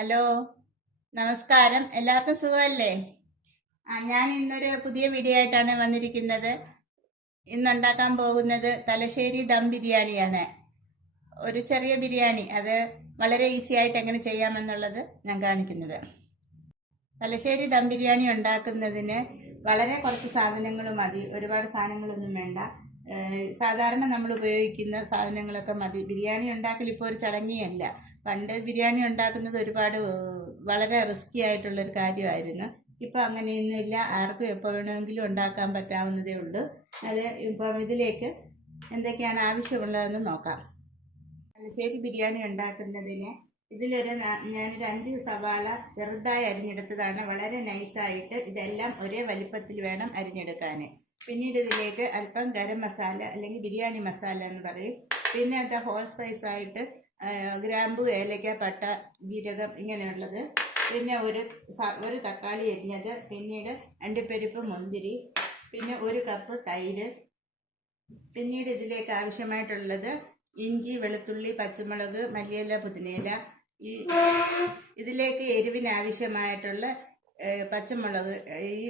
Hello, നമസ്കാരം. എല്ലാവർക്കും സുഖമല്ലേ? ഞാൻ ഇന്നൊരു പുതിയ വീഡിയോ ആയിട്ടാണ് വന്നിരിക്കുന്നത്. ഇന്നുണ്ടാക്കാൻ പോകുന്നത് തലശ്ശേരി ദം ബിരിയാണിയാണ്. ഒരു ചെറിയ ബിരിയാണി, അത് വളരെ ഈസി ആയിട്ട് എങ്ങനെ ചെയ്യാമെന്നുള്ളത് ഞാൻ കാണിക്കുന്നത്. തലശ്ശേരി ദം ബിരിയാണി ഉണ്ടാക്കുന്നതിന് വളരെ കുറച്ച് സാധനങ്ങൾ മതി. ഒരുപാട് സാധനങ്ങളൊന്നും വേണ്ട. സാധാരണ നമ്മൾ ഉപയോഗിക്കുന്ന സാധനങ്ങളൊക്കെ മതി. ബിരിയാണി ഉണ്ടാക്കൽ ഇപ്പോൾ ഒരു ചടങ്ങിയല്ല. പണ്ട് ബിരിയാണി ഉണ്ടാക്കുന്നത് ഒരുപാട് വളരെ റിസ്കി ആയിട്ടുള്ളൊരു കാര്യമായിരുന്നു. ഇപ്പം അങ്ങനെയൊന്നുമില്ല. ആർക്കും എപ്പോൾ വേണമെങ്കിലും ഉണ്ടാക്കാൻ പറ്റാവുന്നതേ ഉള്ളൂ. അത് ഇപ്പം ഇതിലേക്ക് എന്തൊക്കെയാണ് ആവശ്യമുള്ളതെന്ന് നോക്കാം. തലശ്ശേരി ബിരിയാണി ഉണ്ടാക്കുന്നതിന് ഞാനൊരു 5 സവാള ചെറുതായി അരിഞ്ഞെടുത്തതാണ്. വളരെ നൈസായിട്ട്. ഇതെല്ലാം ഒരേ വലിപ്പത്തിൽ വേണം അരിഞ്ഞെടുക്കാൻ. പിന്നീട് ഇതിലേക്ക് അല്പം ഗരം മസാല അല്ലെങ്കിൽ ബിരിയാണി മസാല എന്ന് പറയും. പിന്നെ എന്താ ഹോൾ സ്പൈസ് ആയിട്ട് ഗ്രാമ്പു, ഏലക്ക, പട്ട, ജീരകം ഇങ്ങനെയുള്ളത്. പിന്നെ ഒരു തക്കാളി അരിഞ്ഞത്. പിന്നീട് അണ്ടിപ്പരിപ്പ്, മുന്തിരി. പിന്നെ 1 കപ്പ് തൈര്. പിന്നീട് ഇതിലേക്ക് ആവശ്യമായിട്ടുള്ളത് ഇഞ്ചി, വെളുത്തുള്ളി, പച്ചമുളക്, മല്ലിയില, പുതിനയില. ഇതിലേക്ക് എരിവിന് ആവശ്യമായിട്ടുള്ള പച്ചമുളക്, ഈ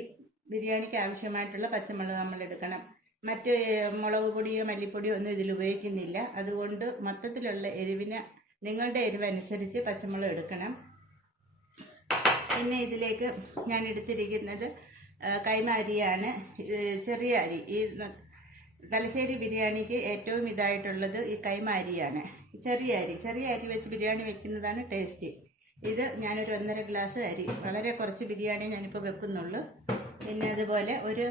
ബിരിയാണിക്ക് ആവശ്യമായിട്ടുള്ള പച്ചമുളക് നമ്മൾ എടുക്കണം. മറ്റ് മുളക് പൊടിയോ മല്ലിപ്പൊടിയോ ഒന്നും ഇതിൽ ഉപയോഗിക്കുന്നില്ല. അതുകൊണ്ട് മൊത്തത്തിലുള്ള എരിവിന് നിങ്ങളുടെ എരിവനുസരിച്ച് പച്ചമുളക് എടുക്കണം. പിന്നെ ഇതിലേക്ക് ഞാൻ എടുത്തിരിക്കുന്നത് കൈമ അരിയാണ്, ചെറിയ അരി. ഈ തലശ്ശേരി ബിരിയാണിക്ക് ഏറ്റവും ഇതായിട്ടുള്ളത് ഈ കൈമ അരിയാണ്. ചെറിയ അരി വെച്ച് ബിരിയാണി വെക്കുന്നതാണ് ടേസ്റ്റ്. ഇത് ഞാനൊരു 1.5 ഗ്ലാസ് അരി, വളരെ കുറച്ച് ബിരിയാണി ഞാനിപ്പോൾ വെക്കുന്നുള്ളൂ. പിന്നെ അതുപോലെ ഒരു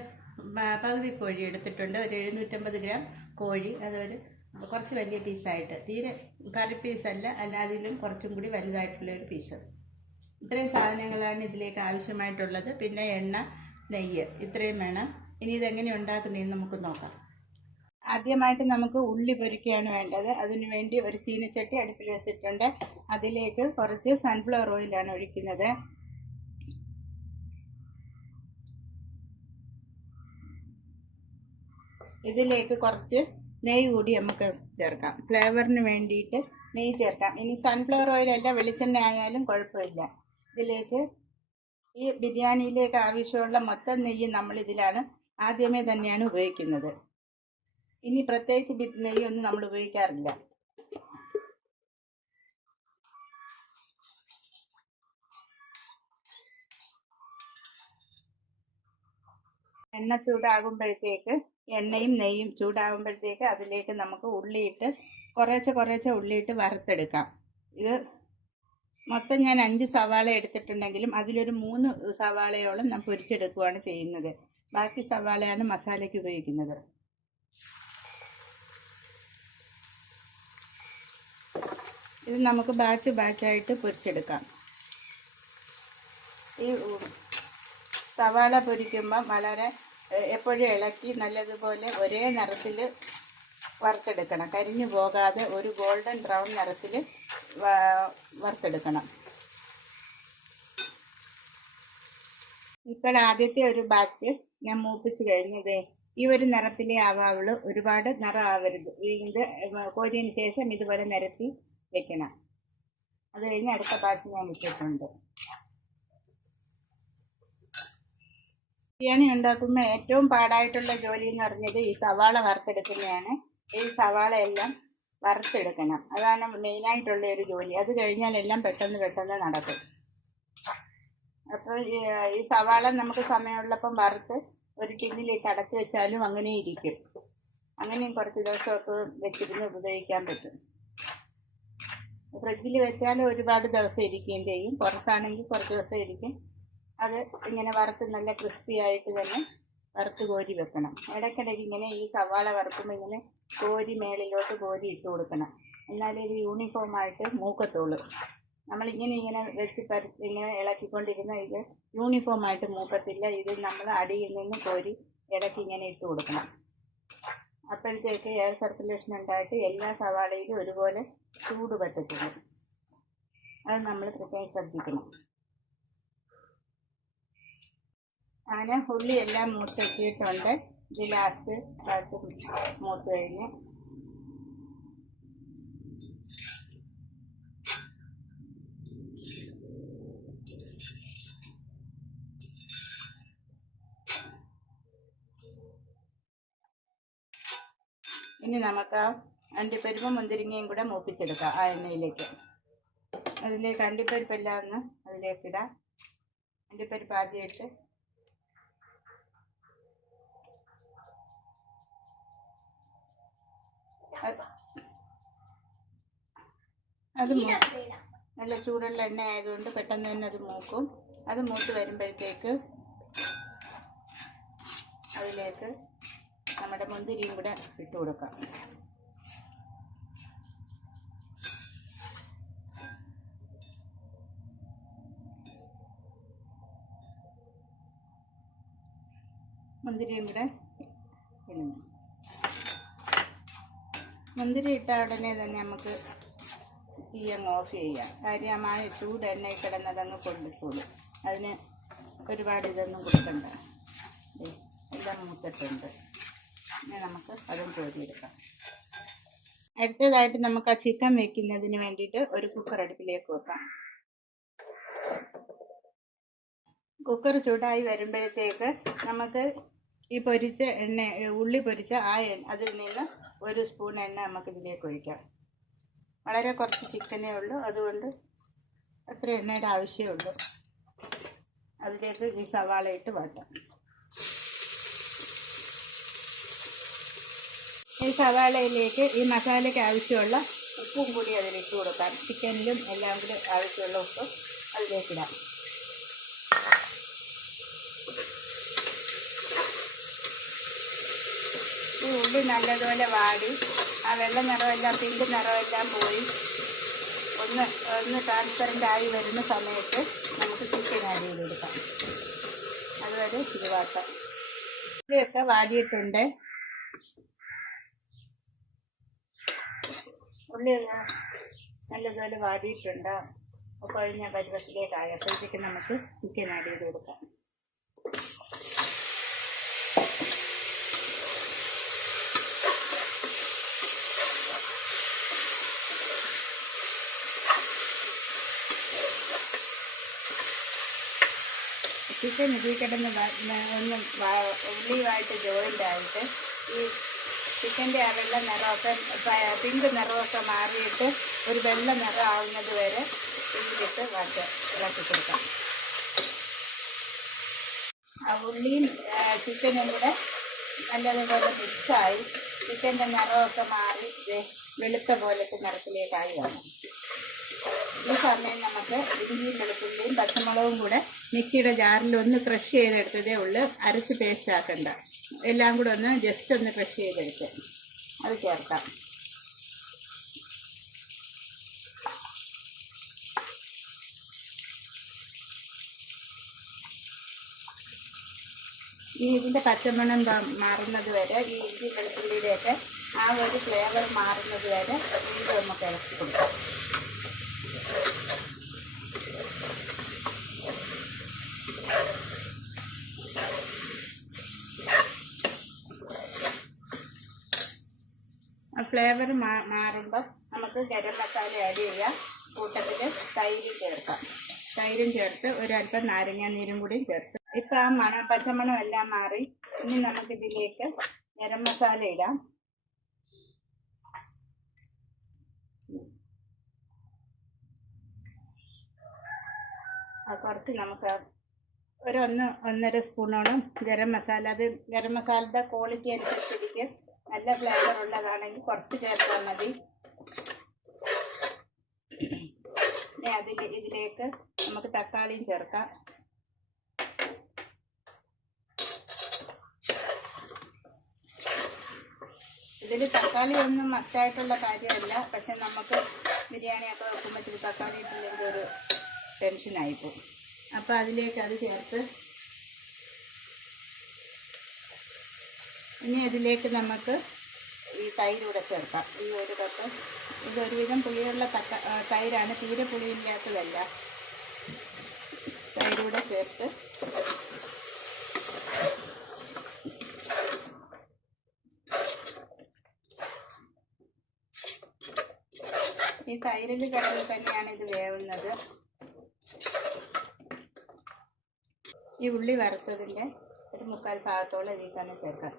പകുതി കോഴി എടുത്തിട്ടുണ്ട്. ഒരു 750 ഗ്രാം കോഴി. അതൊരു കുറച്ച് വലിയ പീസായിട്ട്, തീരെ കറി പീസല്ല, അതിലും കുറച്ചും കൂടി വലുതായിട്ടുള്ള ഒരു പീസ്. ഇത്രയും സാധനങ്ങളാണ് ഇതിലേക്ക് ആവശ്യമായിട്ടുള്ളത്. പിന്നെ എണ്ണ, നെയ്യ്, ഇത്രയും വേണം. ഇനി ഇതെങ്ങനെ ഉണ്ടാക്കുന്നതെന്ന് നമുക്ക് നോക്കാം. ആദ്യമായിട്ട് നമുക്ക് ഉള്ളി പൊരിക്കുകയാണ് വേണ്ടത്. അതിനു വേണ്ടി ഒരു ചീനച്ചട്ടി അടുപ്പിൽ വെച്ചിട്ടുണ്ട്. അതിലേക്ക് കുറച്ച് സൺഫ്ലവർ ഓയിലാണ് ഒഴിക്കുന്നത്. ഇതിലേക്ക് കുറച്ച് നെയ്യ് കൂടി നമുക്ക് ചേർക്കാം. ഫ്ലേവറിന് വേണ്ടിയിട്ട് നെയ്യ് ചേർക്കാം. ഇനി സൺഫ്ലവർ ഓയിലല്ല, വെളിച്ചെണ്ണ ആയാലും കുഴപ്പമില്ല. ഇതിലേക്ക് ഈ ബിരിയാണിയിലേക്ക് ആവശ്യമുള്ള മൊത്തം നെയ്യ് നമ്മൾ ഇതിലാണ് ആദ്യമേ തന്നെയാണ് ഉപയോഗിക്കുന്നത്. ഇനി പ്രത്യേകിച്ച് നെയ്യൊന്നും നമ്മൾ ഉപയോഗിക്കാറില്ല. എണ്ണയും നെയ്യും ചൂടാകുമ്പോഴത്തേക്ക് അതിലേക്ക് നമുക്ക് ഉള്ളിയിട്ട് കുറേശ്ശെ ഉള്ളിയിട്ട് വറുത്തെടുക്കാം. ഇത് മൊത്തം ഞാൻ 5 സവാള എടുത്തിട്ടുണ്ടെങ്കിലും അതിലൊരു 3 സവാളയോളം ഞാൻ പൊരിച്ചെടുക്കുകയാണ് ചെയ്യുന്നത്. ബാക്കി സവാളയാണ് മസാലയ്ക്ക് ഉപയോഗിക്കുന്നത്. ഇത് നമുക്ക് ബാച്ചായിട്ട് പൊരിച്ചെടുക്കാം. ഈ സവാള പൊരിക്കുമ്പം വളരെ എപ്പോഴും ഇളക്കി നല്ലതുപോലെ ഒരേ നിറത്തിൽ വറുത്തെടുക്കണം. കരിഞ്ഞു പോകാതെ ഒരു ഗോൾഡൻ ബ്രൗൺ നിറത്തിൽ വറുത്തെടുക്കണം. ഇപ്പോൾ ആദ്യത്തെ ഒരു ബാച്ച് ഞാൻ മൂപ്പിച്ച് കഴിഞ്ഞതേ ഈ ഒരു നിറത്തിലേ ആവാവുള്ളൂ. ഒരുപാട് നിറം ആവരുത്. ഇത് കോരിയതിന് ശേഷം ഇതുപോലെ നിരത്തി വെക്കണം. അത് കഴിഞ്ഞ് അടുത്ത ബാച്ച് ഞാൻ ഇട്ടിട്ടുണ്ട്. ബിരിയാണി ഉണ്ടാക്കുമ്പോൾ ഏറ്റവും പാടായിട്ടുള്ള ജോലി എന്ന് പറഞ്ഞത് ഈ സവാള വറുത്തെടുക്കുന്നതാണ്. ഈ സവാള എല്ലാം വറുത്തെടുക്കണം. അതാണ് മെയിനായിട്ടുള്ള ഒരു ജോലി. അത് കഴിഞ്ഞാൽ എല്ലാം പെട്ടെന്ന് നടക്കും. അപ്പോൾ ഈ സവാള നമുക്ക് സമയമുള്ളപ്പം വറുത്ത് ഒരു ടിന്നിലേക്ക് അടച്ചു വെച്ചാലും അങ്ങനെ ഇരിക്കും. അങ്ങനെയും കുറച്ച് ദിവസമൊക്കെ വെച്ചിരുന്ന് ഉപയോഗിക്കാൻ പറ്റും. ഫ്രിഡ്ജിൽ വെച്ചാൽ ഒരുപാട് ദിവസം ഇരിക്കുകയും ചെയ്യും. പുറത്താണെങ്കിൽ കുറച്ച് ദിവസം ഇരിക്കും. അത് ഇങ്ങനെ വറുത്ത് നല്ല ക്രിസ്പി ആയിട്ട് തന്നെ വറുത്ത് കോരി വെക്കണം. ഇടയ്ക്കിടയ്ക്ക് ഇങ്ങനെ ഈ സവാള വറുക്കുമ്പോൾ ഇങ്ങനെ കോരി മേളിലോട്ട് കോരി ഇട്ട് കൊടുക്കണം. എന്നാലേ ഇത് യൂണിഫോമായിട്ട് മൂക്കത്തുള്ളൂ. നമ്മളിങ്ങനെ വെച്ച് ഇങ്ങനെ ഇളക്കിക്കൊണ്ടിരുന്ന ഇത് യൂണിഫോമായിട്ട് മൂക്കത്തില്ല. ഇത് നമ്മൾ അടിയിൽ നിന്ന് കോരി ഇടയ്ക്ക് ഇങ്ങനെ ഇട്ട് കൊടുക്കണം. അപ്പോഴത്തേക്ക് എയർ സർക്കുലേഷൻ ഉണ്ടായിട്ട് എല്ലാ സവാളയിലും ഒരുപോലെ ചൂട് പറ്റത്തുള്ളൂ. അത് നമ്മൾ പ്രത്യേകം ശ്രദ്ധിക്കണം. അങ്ങനെ ഉള്ളി എല്ലാം മൂത്തെത്തിയിട്ടുണ്ട്. ഇത് ലാസ്റ്റ് മൂത്ത് കഴിഞ്ഞ് ഇനി നമുക്ക് ആ അണ്ടിപ്പരിപ്പും മുന്തിരിങ്ങയും കൂടെ മൂപ്പിച്ചെടുക്കാം ആ എണ്ണയിലേക്ക്. അതിലേക്ക് അണ്ടിപ്പരിപ്പെല്ലാം ഒന്ന് അതിലേക്കിടാം. അണ്ടിപ്പരിപ്പ് ആദ്യം ഇട്ട് അത് നല്ല ചൂടുള്ള എണ്ണ ആയതുകൊണ്ട് പെട്ടെന്ന് തന്നെ അത് മൂക്കും. അത് മൂത്ത് വരുമ്പോഴത്തേക്ക് അതിലേക്ക് നമ്മുടെ മുന്തിരിയും കൂടെ ഇട്ട് കൊടുക്കാം. മുന്തിരിയും കൂടെ ഇടുന്നു. മുന്തിരി ഇട്ട ഉടനെ തന്നെ നമുക്ക് തീ അങ്ങ് ഓഫ് ചെയ്യാം. കാര്യം ആ ചൂട് എണ്ണയിൽ കിടന്നതങ്ങ് കൊണ്ടിട്ടുള്ളൂ. അതിന് ഒരുപാട് ഇതൊന്നും കൊടുക്കണ്ട. എല്ലാം മൂത്തിട്ടുണ്ട്. ഇനി നമുക്ക് അതും കോരിയെടുക്കാം. അടുത്തതായിട്ട് നമുക്ക് ആ ചിക്കൻ വെക്കുന്നതിന് വേണ്ടിയിട്ട് ഒരു കുക്കർ അടുപ്പിലേക്ക് വെക്കാം. കുക്കർ ചൂടായി വരുമ്പോഴത്തേക്ക് നമുക്ക് ഈ പൊരിച്ച എണ്ണ, ഉള്ളി പൊരിച്ച ആ അതിൽ നിന്ന് ഒരു സ്പൂൺ എണ്ണ നമുക്ക് ഇതിലേക്ക് ഒഴിക്കാം. വളരെ കുറച്ച് ചിക്കനേ ഉള്ളൂ, അതുകൊണ്ട് അത്ര എണ്ണയുടെ ആവശ്യമേ ഉള്ളൂ. അതിലേക്ക് ഈ സവാള ഇട്ട് വാട്ടാം. ഈ സവാളയിലേക്ക് ഈ മസാലയ്ക്ക് ആവശ്യമുള്ള ഉപ്പും കൂടി അതിലിട്ട് കൊടുക്കാം. ചിക്കനിലും എല്ലാം കൂടി ആവശ്യമുള്ള ഉപ്പ് അതിലേക്കിടാം. ഈ ഉള്ളി നല്ലതുപോലെ വാടി ആ വെള്ള നിറമെല്ലാം പിങ്ക് നിറമെല്ലാം പോയി ഒന്ന് ട്രാൻസ്പെറൻ്റ് ആയി വരുന്ന സമയത്ത് നമുക്ക് ചിക്കൻ ആഡ് ചെയ്തെടുക്കാം. അതുവരെ ചുരുവാക്കാം. ഉള്ളിയൊക്കെ വാടിയിട്ടുണ്ട്. ഉള്ളി നല്ലതുപോലെ വാടിയിട്ടുണ്ട്. കഴിഞ്ഞ പരുവത്തിലേക്കായി അപ്പോഴത്തേക്ക് നമുക്ക് ചിക്കൻ ആഡ് ചെയ്ത് കൊടുക്കാം. ചിക്കൻ ഇതിൽ കിടന്ന് ഒന്ന് ഉള്ളിയുമായിട്ട് ജോയിൻ്റ് ആയിട്ട് ഈ ചിക്കൻ്റെ ആ വെള്ള നിറമൊക്കെ പിങ്ക് നിറമൊക്കെ മാറിയിട്ട് ഒരു വെള്ള നിറം ആവുന്നത് വരെ ഇതിലിട്ട് ഇളക്കി കൊടുക്കാം. ആ ഉള്ളിയും ചിക്കനും കൂടെ നല്ലതുപോലെ മിക്സായി ചിക്കൻ്റെ നിറമൊക്കെ മാറി വെളുത്ത പോലത്തെ നിറത്തിലേക്കായി വരണം. ഈ സമയം നമുക്ക് ഇഞ്ചിയും വെളുത്തുള്ളിയും പച്ചമുളകും കൂടെ മിക്സിയുടെ ജാറിൽ ഒന്ന് ക്രഷ് ചെയ്തെടുത്തതേ ഉള്ളൂ. അരച്ച് പേസ്റ്റ് ആക്കണ്ട. എല്ലാം കൂടെ ഒന്ന് ജസ്റ്റ് ഒന്ന് ക്രഷ് ചെയ്തെടുത്ത് അത് ചേർക്കാം. ഇനി ഇതിൻ്റെ പച്ചമണം മാറുന്നത് വരെ ഈ ഇഞ്ചി വെളുത്തുള്ളിയുടെയൊക്കെ ആ ഒരു ഫ്ലേവർ മാറുന്നത് വരെ ഇത് നമുക്ക് ഇളക്കി കൊടുക്കാം. ഫ്ലേവർ മാറുമ്പോൾ നമുക്ക് ഗരം മസാല ആഡ് ചെയ്യാം. കൂട്ടത്തിൽ തൈര് ചേർക്കാം. തൈരും ചേർത്ത് ഒരല്പം നാരങ്ങ നീരും കൂടി ചേർത്ത് ഇപ്പം ആ പച്ചമണം എല്ലാം മാറി. ഇനി നമുക്കിതിലേക്ക് ഗരം മസാല ഇടാം. കുറച്ച് നമുക്ക് ഒരു 1-1.5 സ്പൂണോളം ഗരം മസാല. അത് ഗരം മസാലയുടെ ക്വാളിറ്റി അനുസരിച്ചിരിക്കും. നല്ല ഫ്ലേവർ ഉള്ളതാണെങ്കിൽ കുറച്ച് ചേർത്താൽ മതി. ഇതിലേക്ക് നമുക്ക് തക്കാളിയും ചേർക്കാം. ഇതിൽ തക്കാളി ഒന്നും മസ്റ്റായിട്ടുള്ള കാര്യമല്ല. പക്ഷെ നമുക്ക് ബിരിയാണിയൊക്കെ വെക്കുമ്പോൾ ഇത്തിരി തക്കാളി ഇട്ടില്ലെങ്കിൽ ഒരു ടെൻഷനായിപ്പോവും. അപ്പോൾ അതിലേക്ക് അത് ചേർത്ത് ഇനി അതിലേക്ക് നമുക്ക് ഈ തൈരൂടെ ചേർക്കാം. ഈ ഒരു കപ്പ് ഇതൊരുവിധം പുളിയുള്ള തൈരാണ്, തീരെ പുളിയില്ലാത്തതല്ല. തൈരൂടെ ചേർത്ത് ഈ തൈരിൽ കിടന്ന് തന്നെയാണ് ഇത് വേവുന്നത്. ഈ ഉള്ളി വറുത്തതിൻ്റെ ഒരു 3/4 ഭാഗത്തോളം ഇതിൽ തന്നെ ചേർക്കാം.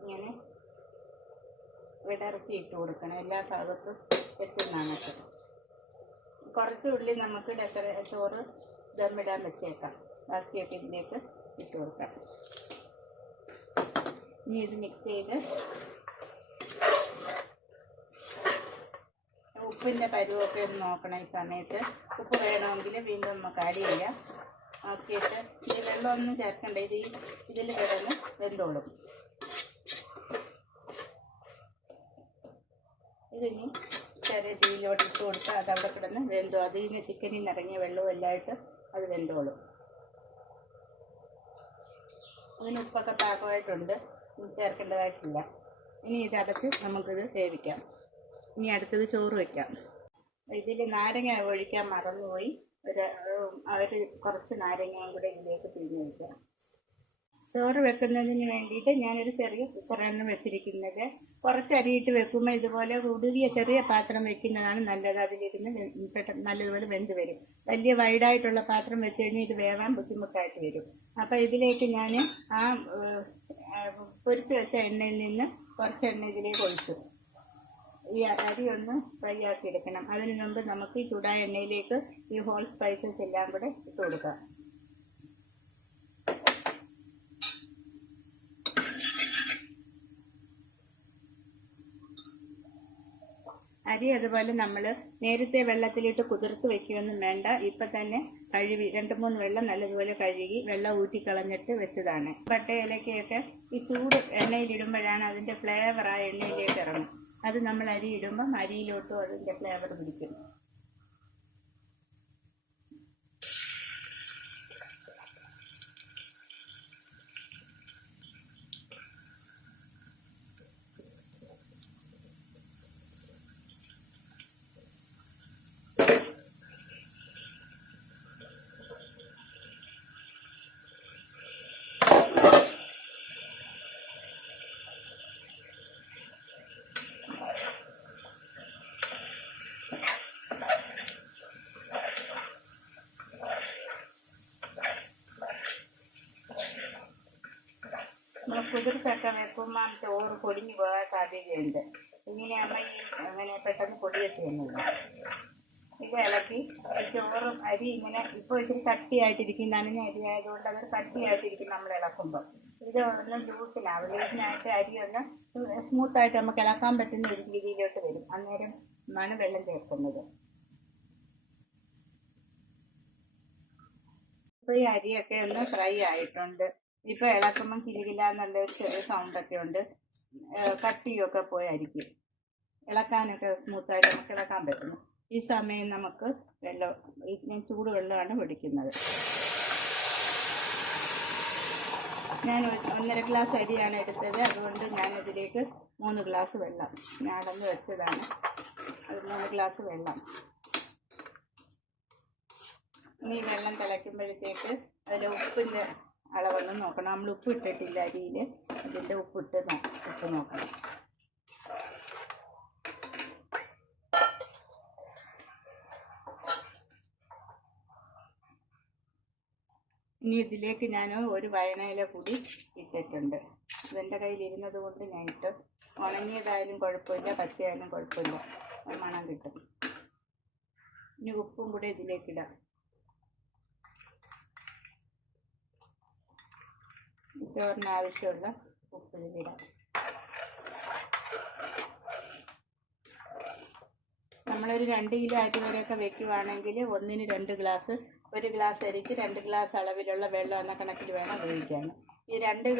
ഇങ്ങനെ വിടർത്തി ഇട്ട് കൊടുക്കണം, എല്ലാ ഭാഗത്തും എത്തുന്നതാണ്. കുറച്ച് ഉള്ളി നമുക്ക് ചോറ് ദമ്മിടാൻ വെച്ചേക്കാം. ബാക്കിയൊക്കെ ഇതിലേക്ക് ഇട്ട് കൊടുക്കാം. ഇനി ഇത് മിക്സ് ചെയ്ത് ഉപ്പിൻ്റെ പരുവൊക്കെ ഒന്ന് നോക്കണം. ഈ സമയത്ത് ഉപ്പ് വേണമെങ്കിൽ വീണ്ടും നമുക്ക് ആഡ് ചെയ്യാം. നോക്കിയിട്ട് ഈ വെള്ളമൊന്നും ചേർക്കണ്ട, ഇതിൽ കിടന്ന് വെന്തോളും. ഇതിനി ചെറിയ തീയിലോട്ട് ഇട്ട് കൊടുത്താൽ അതവിടെ കിടന്ന് വെന്തോ. അതിന് ചിക്കനിൽ നിന്ന് ഇറങ്ങിയ വെള്ളവും എല്ലായിട്ട് അത് വെന്തോളും. അതിന് ഉപ്പൊക്കെ പാകമായിട്ടുണ്ട്, ചേർക്കേണ്ടതായിട്ടില്ല. ഇനി ഇതടച്ച് നമുക്കിത് വേവിക്കാം. ഇനി അടുത്തത് ചോറ് വയ്ക്കാം. ഇതിൽ നാരങ്ങ ഒഴിക്കാൻ മറന്നുപോയി. കുറച്ച് നാരങ്ങയും കൂടെ ഇതിലേക്ക് പിഴിഞ്ഞ് വയ്ക്കാം. ചോറ് വെക്കുന്നതിന് വേണ്ടിയിട്ട് ഞാനൊരു ചെറിയ കുക്കറാണ് വെച്ചിരിക്കുന്നത്. കുറച്ച് അരിയിട്ട് വെക്കുമ്പോൾ ഇതുപോലെ കുടുകിയ ചെറിയ പാത്രം വെക്കുന്നതാണ് നല്ലത്. അതിലിരുന്ന് പെട്ടെന്ന് നല്ലതുപോലെ വെന്ത് വരും. വലിയ വൈഡായിട്ടുള്ള പാത്രം വെച്ച് കഴിഞ്ഞാൽ ഇത് വേവാൻ ബുദ്ധിമുട്ടായിട്ട് വരും. അപ്പോൾ ഇതിലേക്ക് ഞാൻ ആ പൊരിച്ച് വെച്ച എണ്ണയിൽ നിന്ന് കുറച്ച് എണ്ണ ഇതിലേക്ക് ഒഴിച്ചു. ഈ അരി ഒന്ന് ഫ്രൈ ആക്കി എടുക്കണം. അതിന് മുമ്പ് നമുക്ക് ഈ ചൂടായ എണ്ണയിലേക്ക് ഈ ഹോൾ സ്പൈസസ് എല്ലാം കൂടെ ഇട്ട് കൊടുക്കാം. അരി അതുപോലെ നമ്മൾ നേരത്തെ വെള്ളത്തിലിട്ട് കുതിർത്ത് വെക്കുകയൊന്നും വേണ്ട. ഇപ്പം തന്നെ കഴുകി 2-3 വെള്ളം നല്ലതുപോലെ കഴുകി വെള്ളം ഊറ്റിക്കളഞ്ഞിട്ട് വെച്ചതാണ്. പട്ട ഇലക്കയൊക്കെ ഈ ചൂട് എണ്ണയിലിടുമ്പോഴാണ് അതിൻ്റെ ഫ്ലേവർ ആ എണ്ണയിലേക്ക് ഇറങ്ങും. അത് നമ്മൾ അരി ഇടുമ്പം അരിയിലോട്ടും അതിൻ്റെ ഫ്ലേവർ പിടിക്കും. കുതിർത്തൊക്കെ വെക്കുമ്പോൾ ചോറ് പൊടിഞ്ഞു പോകാൻ സാധ്യതയുണ്ട്. ഇങ്ങനെയാകുമ്പോൾ അങ്ങനെ പെട്ടെന്ന് പൊടിയൊക്കെ ഒന്നുമില്ല. ഇത് ഇളക്കി ചോറും അരി ഇങ്ങനെ ഇപ്പോൾ ഇത്തിരി കട്ടിയായിട്ടിരിക്കും. നനഞ്ഞ അരി ആയതുകൊണ്ട് അതൊരു കട്ടിയായിട്ടിരിക്കും നമ്മൾ ഇളക്കുമ്പോൾ. ഇത് ഒന്ന് ലൂസിനായിട്ട് അരി ഒന്ന് സ്മൂത്തായിട്ട് നമുക്ക് ഇളക്കാൻ പറ്റുന്ന ഒരു രീതിയിലോട്ട് വരും. അന്നേരം ആണ് വെള്ളം ചേർക്കുന്നത്. ഇപ്പോൾ ഈ അരിയൊക്കെ ഒന്ന് ഫ്രൈ ആയിട്ടുണ്ട്. ഇപ്പോൾ ഇളക്കുമ്പം കിലുകിലാന്നുള്ളൊരു ചെറിയ സൗണ്ടൊക്കെ ഉണ്ട്. കട്ടിയൊക്കെ പോയായിരിക്കും. ഇളക്കാനൊക്കെ സ്മൂത്തായിട്ട് നമുക്ക് ഇളക്കാൻ പറ്റുന്നു. ഈ സമയം നമുക്ക് ഞാൻ ചൂടുവെള്ളമാണ് ഒഴിക്കുന്നത്. ഞാൻ 1.5 ഗ്ലാസ് അരിയാണ് എടുത്തത്. അതുകൊണ്ട് ഞാനതിലേക്ക് 3 ഗ്ലാസ് വെള്ളം ഞാനന്ന് വെച്ചതാണ്. അത് 3 ഗ്ലാസ് വെള്ളം. ഇനി വെള്ളം തിളയ്ക്കുമ്പോഴത്തേക്ക് അതിൽ ഉപ്പിൻ്റെ അളവൊന്ന് നോക്കണം. നമ്മൾ ഉപ്പ് ഇട്ടിട്ടില്ല അരിയിൽ. അതിൻ്റെ ഉപ്പ് നോക്കണം. ഇനി ഇതിലേക്ക് ഞാൻ ഒരു വയണയില കൂടി ഇട്ടിട്ടുണ്ട്. അതെൻ്റെ കയ്യിലിരുന്നത് കൊണ്ട് ഞാൻ ഇട്ട്. ഉണങ്ങിയതായാലും കുഴപ്പമില്ല, പച്ചയായാലും കുഴപ്പമില്ല, മണം കിട്ടും. ഇനി ഉപ്പും കൂടി ഇതിലേക്കിടാം. ചോറിന് ആവശ്യമുള്ള ഉപ്പ് ഇതിലിടാം. നമ്മളൊരു 2 കിലോ അരി വരെയൊക്കെ വെക്കുവാണെങ്കിൽ 1-ന് 2 ഗ്ലാസ്, 1 ഗ്ലാസ് അരിക്ക് 2 ഗ്ലാസ് അളവിലുള്ള വെള്ളം എന്ന കണക്കിൽ വേണം ഉപയോഗിക്കാൻ. ഈ 2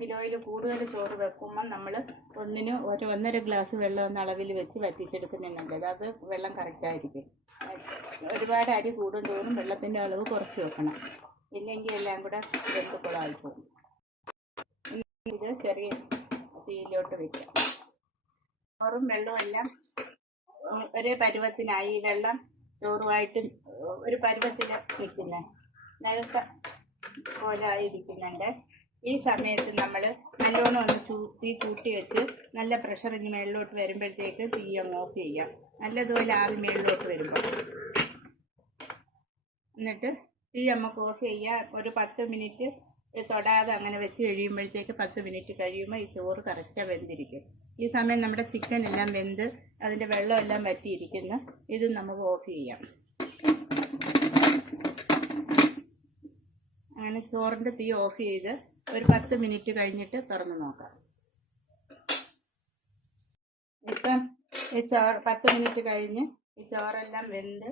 കിലോയിൽ കൂടുതൽ ചോറ് വെക്കുമ്പോൾ നമ്മൾ 1-ന് 1.5 ഗ്ലാസ് വെള്ളം എന്ന അളവിൽ വെച്ച് വറ്റിച്ചെടുക്കുന്നതിന് നല്ലത്. അത് വെള്ളം കറക്റ്റായിരിക്കും. ഒരുപാട് അരി കൂടും തോറും വെള്ളത്തിൻ്റെ അളവ് കുറച്ച് വെക്കണം. ഇല്ലെങ്കിൽ എല്ലാം കൂടെ വെന്തുക്കുളമായിപ്പോകും. ഇത് ചെറിയ തീയിലോട്ട് വയ്ക്കാം. ചോറും വെള്ളവും എല്ലാം ഒരേ പരുവത്തിനായി. വെള്ളം ചോറുമായിട്ട് ഒരു പരുവത്തിൽ നിൽക്കുന്നത് നഗത്ത പോലെ ആയിരിക്കുന്നുണ്ട്. ഈ സമയത്ത് നമ്മൾ നല്ലോണം ഒന്ന് തീ കൂട്ടി വെച്ച് നല്ല പ്രഷറിന് മേളിലോട്ട് വരുമ്പോഴത്തേക്ക് തീ അങ്ങ് ഓഫ് ചെയ്യാം. നല്ലതുപോലെ ആവി മേളിലോട്ട് വരുമ്പോൾ എന്നിട്ട് തീ നമുക്ക് ഓഫ് ചെയ്യുക. ഒരു 10 മിനിറ്റ് തൊടാതെ അങ്ങനെ വെച്ച് കഴിയുമ്പോഴത്തേക്ക് 10 മിനിറ്റ് കഴിയുമ്പോൾ ഈ ചോറ് കറക്റ്റാണ് വെന്തിരിക്കും. ഈ സമയം നമ്മുടെ ചിക്കൻ എല്ലാം വെന്ത് അതിൻ്റെ വെള്ളമെല്ലാം വറ്റിയിരിക്കുന്നു. ഇത് നമുക്ക് ഓഫ് ചെയ്യാം. അങ്ങനെ ചോറിൻ്റെ തീ ഓഫ് ചെയ്ത് ഒരു 10 മിനിറ്റ് കഴിഞ്ഞിട്ട് തുറന്ന് നോക്കാം. ഇപ്പം ഈ 10 മിനിറ്റ് കഴിഞ്ഞ് ഈ ചോറെല്ലാം വെന്ത്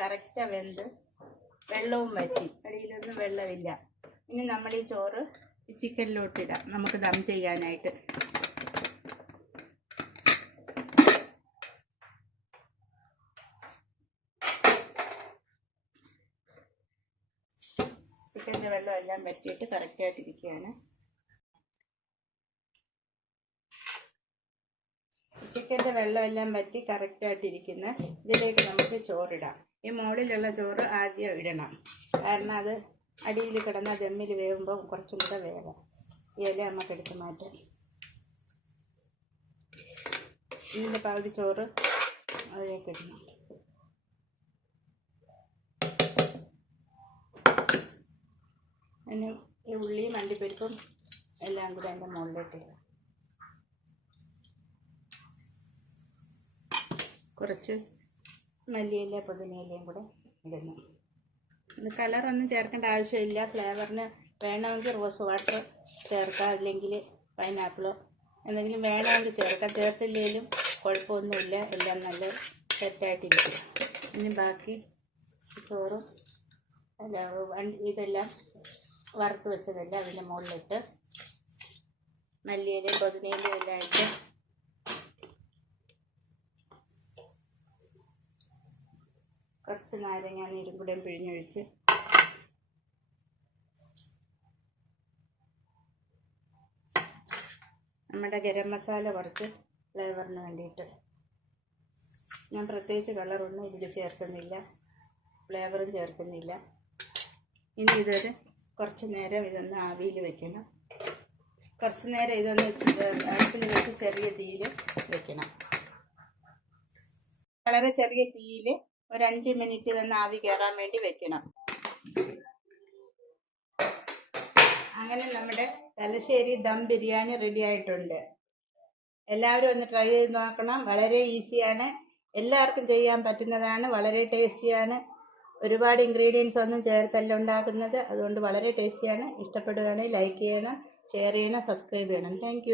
കറക്റ്റാണ് വെന്ത് വെള്ളവും വറ്റി, അടിയിലൊന്നും വെള്ളമില്ല. ഇനി നമ്മൾ ഈ ചോറ് ഈ ചിക്കനിലോട്ടിടാം നമുക്ക് ദം ചെയ്യാനായിട്ട്. ചിക്കൻ്റെ വെള്ളം എല്ലാം വറ്റിയിട്ട് കറക്റ്റായിട്ടിരിക്കുകയാണ്. ചിക്കൻ്റെ വെള്ളം എല്ലാം വറ്റി കറക്റ്റായിട്ടിരിക്കുന്ന ഇതിലേക്ക് നമുക്ക് ചോറിടാം. ഈ മുകളിലുള്ള ചോറ് ആദ്യം ഇടണം, കാരണം അത് അടിയിൽ കിടന്ന ദമ്മിൽ വേവുമ്പോൾ കുറച്ചും കൂടെ വേവാം. ഈ ഇല നമുക്ക് എടുത്ത് മാറ്റാം. ഇതിൻ്റെ പകുതി ചോറ് അതിലേക്ക് ഇടണം. അതിന് ഈ ഉള്ളിയും അണ്ടിപ്പരിപ്പും എല്ലാം കൂടെ അതിൻ്റെ മുകളിലോട്ട് ഇടാം. കുറച്ച് മല്ലിയില പുതിനയിലയും കൂടെ ഇടുന്നു. ഇത് കളറൊന്നും ചേർക്കേണ്ട ആവശ്യമില്ല. ഫ്ലേവറിന് വേണമെങ്കിൽ റോസ് വാട്ടർ ചേർക്കാം, അല്ലെങ്കിൽ പൈനാപ്പിളോ എന്തെങ്കിലും വേണമെങ്കിൽ ചേർക്കാം. ചേർത്തില്ലെങ്കിലും കുഴപ്പമൊന്നുമില്ല, എല്ലാം നല്ല സെറ്റായിട്ടിരിക്കും. ഇനി ബാക്കി ചോറും ഇതെല്ലാം വറുത്ത് വെച്ചതെല്ലാം അതിൻ്റെ മുകളിലിട്ട് മല്ലിയിലയും പുതിനയിലയും എല്ലാം ഇട്ട് കുറച്ച് നാരങ്ങ നീരും കൂടെ പിഴിഞ്ഞൊഴിച്ച് നമ്മുടെ ഗരം മസാല കുറച്ച് ഫ്ലേവറിന് വേണ്ടിയിട്ട് ഞാൻ പ്രത്യേകിച്ച് കളറൊന്നും ഇതിൽ ചേർക്കുന്നില്ല, ഫ്ലേവറും ചേർക്കുന്നില്ല. ഇനി ഇതൊരു കുറച്ച് നേരം ഇതൊന്ന് ആവിയിൽ വെക്കണം. കുറച്ച് നേരം ഇതൊന്ന് അടുപ്പിൽ വെച്ച് ചെറിയ തീയിൽ വെക്കണം. വളരെ ചെറിയ തീയിൽ ഒരു 5 മിനിറ്റ് ഇതൊന്ന് ആവി കയറാൻ വേണ്ടി വെക്കണം. അങ്ങനെ നമ്മുടെ തലശ്ശേരി ദം ബിരിയാണി റെഡി ആയിട്ടുണ്ട്. എല്ലാവരും ഒന്ന് ട്രൈ ചെയ്ത് നോക്കണം. വളരെ ഈസിയാണ്, എല്ലാവർക്കും ചെയ്യാൻ പറ്റുന്നതാണ്, വളരെ ടേസ്റ്റിയാണ്. ഒരുപാട് ഇൻഗ്രീഡിയൻസ് ഒന്നും ചേർത്തല്ല ഉണ്ടാക്കുന്നത്, അതുകൊണ്ട് വളരെ ടേസ്റ്റിയാണ്. ഇഷ്ടപ്പെടുകയാണെങ്കിൽ ലൈക്ക് ചെയ്യണം, ഷെയർ ചെയ്യണം, സബ്സ്ക്രൈബ് ചെയ്യണം. താങ്ക്